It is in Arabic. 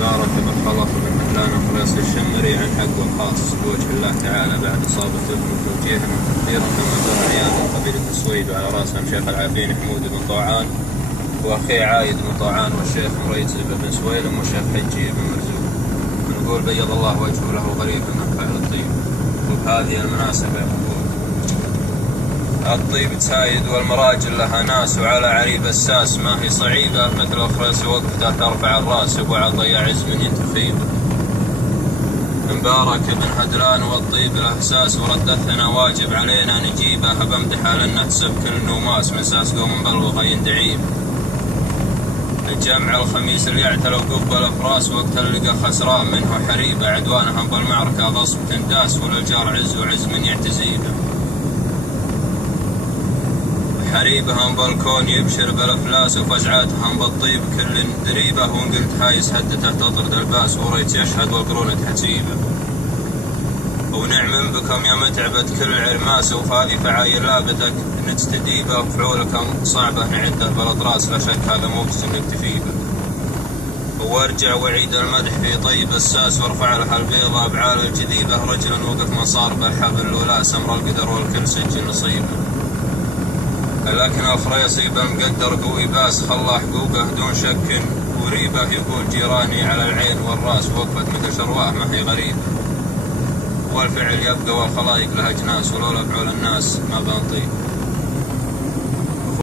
بارك من خلق من مهلان أخلص الشمري عن حق وخاص بوجه الله تعالى بعد إصابة ابن توجيها تقديرا كما جرى عيال من قبيلة السويد وعلى رأسهم شيخ العافين حمود بن طوعان وأخي عايد بن طوعان والشيخ مريز بن سويلم والشيخ حجي بن مرزوق. ونقول بيض الله وجهه له غريب من فعل الطيب. وبهذه المناسبة الطيب تسايد والمراجل لها ناس وعلى عريب الساس ما هي صعيبة مثل أخرس وقفتها ترفع الراس أبو عطية عز من ينتخيب. مبارك بن هدلان والطيب الأحساس وردتنا واجب علينا نجيبه بمدحها لنا تسب كل نوماس من ساس قوم بلغة يندعيب. الجمع الخميس اللي يعتلوا قبل أفراس وقت اللقى خسران منه حريبة عدوانهم بالمعركة غصب تنداس وللجار عز وعز من يعتزيبه. حريبهم بالكون يبشر بالافلاس وفزعاتهم بالطيب كل دريبه وان قلت هايس هدته تطرد الباس وريت يشهد والقرون تحسيبه. ونعم بكم يا متعبة كل عرماس وفاذي فعايل لابتك نستديبه وفعولكم صعبه نعده بالاطراس لا شك هذا موجز نكتفي به. وارجع وعيد المدح في طيب الساس وارفع لها البيضة بعال الجذيبه رجلا وقف من صار بحبل ولا سمر القدر والكل سجل نصيبه. لكن الخريصي بمقدر قوي باس خلى حقوقه دون شك وريبه يقول جيراني على العين والراس وقفت مثل شرواه ما هي غريبه. والفعل يبقى والخلايق لها اجناس ولولا فعول الناس ما بنطيب.